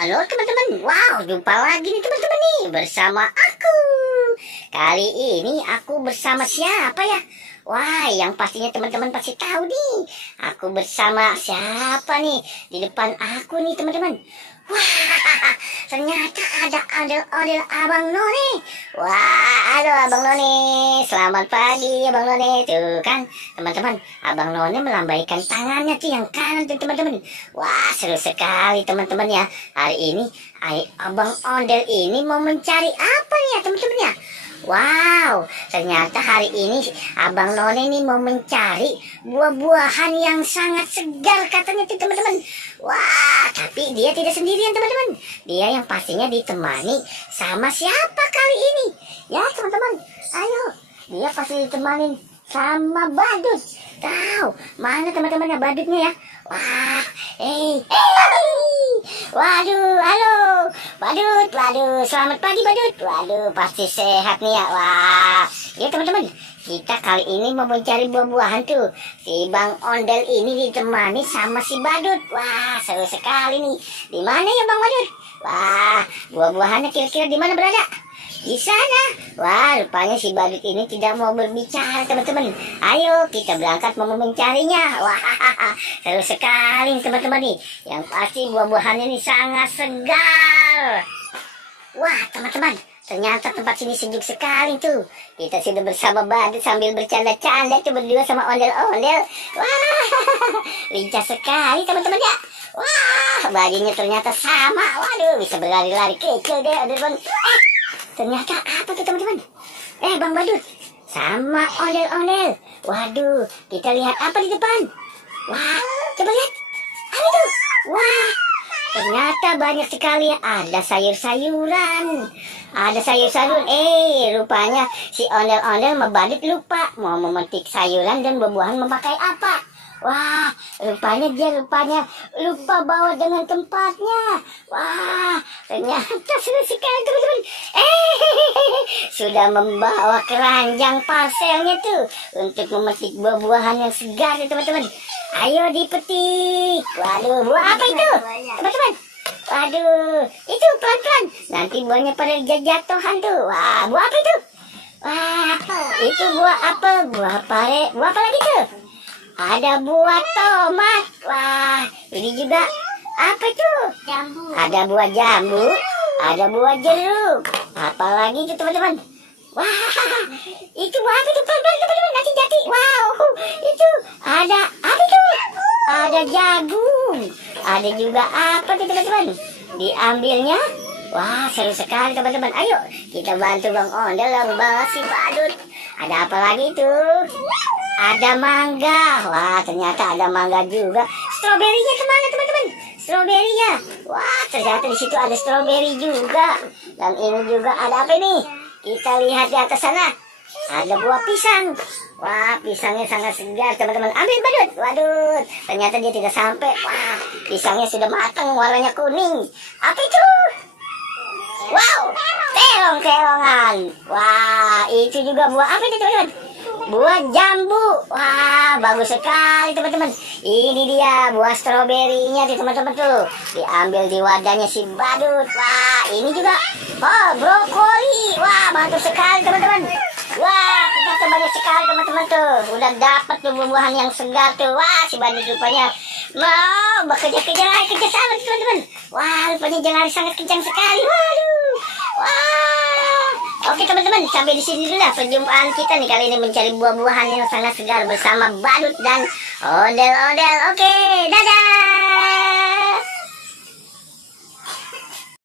Halo teman-teman, wow jumpa lagi nih teman-teman nih bersama aku. Kali ini aku bersama siapa ya? Wah, yang pastinya teman-teman pasti tahu nih. Aku bersama siapa nih di depan aku nih teman-teman? Wah, ternyata ada ondel-ondel Abang None. Wah, halo Abang None. Selamat pagi Abang None. Tuh kan teman-teman, Abang None melambaikan tangannya tuh yang kanan tuh teman-teman. Wah, seru sekali teman-teman ya. Hari ini Abang Ondel ini mau mencari apa nih ya teman-teman ya? Wow, ternyata hari ini Abang None ini mau mencari buah-buahan yang sangat segar katanya tuh teman-teman. Wah, tapi dia tidak sendirian teman-teman. Dia yang pastinya ditemani sama siapa kali ini? Ya teman-teman, ayo. Dia pasti ditemani sama badut. Tahu mana teman-temannya badutnya ya? Wah, waduh, halo, badut, selamat pagi badut. Waduh, pasti sehat nih ya. Wah, ya teman-teman, kita kali ini mau mencari buah-buahan tuh. Si Bang Ondel ini ditemani sama si badut. Wah, seru sekali nih. Di mana ya Bang Badut? Wah, buah-buahannya kira-kira di mana berada? Di sana. Wah, rupanya si badut ini tidak mau berbicara teman-teman. Ayo kita berangkat mau mencarinya. Wah, seru sekali teman-teman nih. Yang pasti buah-buahannya ini sangat segar. Wah teman-teman, ternyata tempat sini sejuk sekali tuh. Kita sudah bersama badut sambil bercanda-canda tuh berdua sama ondel-ondel. Wah, lincah sekali teman-teman ya. Wah, bajunya ternyata sama. Waduh, bisa berlari-lari kecil deh ondel-ondel. Ternyata apa tuh teman-teman? Bang Badut sama ondel-ondel. Waduh, kita lihat apa di depan? Wah, coba lihat. Apa itu? Wah, ternyata banyak sekali. Ada sayur-sayuran. Ada sayur-sayuran. Rupanya si ondel-ondel sama badut lupa mau memetik sayuran dan buah-buahan memakai apa. Wah, rupanya lupa bawa dengan tempatnya. Wah, ternyata sudah sekali teman-teman. Sudah membawa keranjang parselnya tuh untuk memetik buah-buahan yang segar teman-teman. Ayo dipetik. Waduh, buah apa itu teman-teman? Waduh, itu pelan-pelan. Nanti buahnya pada jatuhan tuh. Wah, buah apa itu? Wah, itu buah apel, buah pare, buah apa lagi tuh? Ada buah tomat. Wah, ini juga apa itu? Jambu. Ada buah jambu, ada buah jeruk. Apalagi itu teman-teman? Wah, itu buah apa itu? Pelan-pelan teman-teman, nanti jati. Wow, itu ada apa itu? Ada jagung. Ada juga apa itu teman-teman? Diambilnya. Wah, seru sekali teman-teman. Ayo kita bantu Bang Ondel yang bawa si badut. Ada apa lagi itu? Ada mangga. Wah, ternyata ada mangga juga. Stroberinya kemana teman-teman? Stroberinya. Wah, ternyata di situ ada stroberi juga. Dan ini juga ada apa ini? Kita lihat di atas sana. Ada buah pisang. Wah, pisangnya sangat segar teman-teman. Ambil badut. Waduh, ternyata dia tidak sampai. Wah, pisangnya sudah matang, warnanya kuning. Apa itu? Wow, terong-terongan. Wah, itu juga buah apa itu teman-teman? Buah jambu. Wah, bagus sekali teman-teman. Ini dia buah stroberinya tuh teman-teman tuh. Diambil di wadahnya si badut. Wah, ini juga brokoli. Wah, bagus sekali teman-teman. Wah, ternyata banyak sekali teman-teman tuh. Udah dapat tuh buah-buahan yang segar tuh. Wah, si badut rupanya mau bekerja sama teman-teman. Wah, rupanya lari sangat kencang sekali. Waduh. Wah. Oke teman-teman, sampai di sini dulu lah perjumpaan kita nih kali ini mencari buah-buahan yang sangat segar bersama badut dan ondel-ondel. Oke.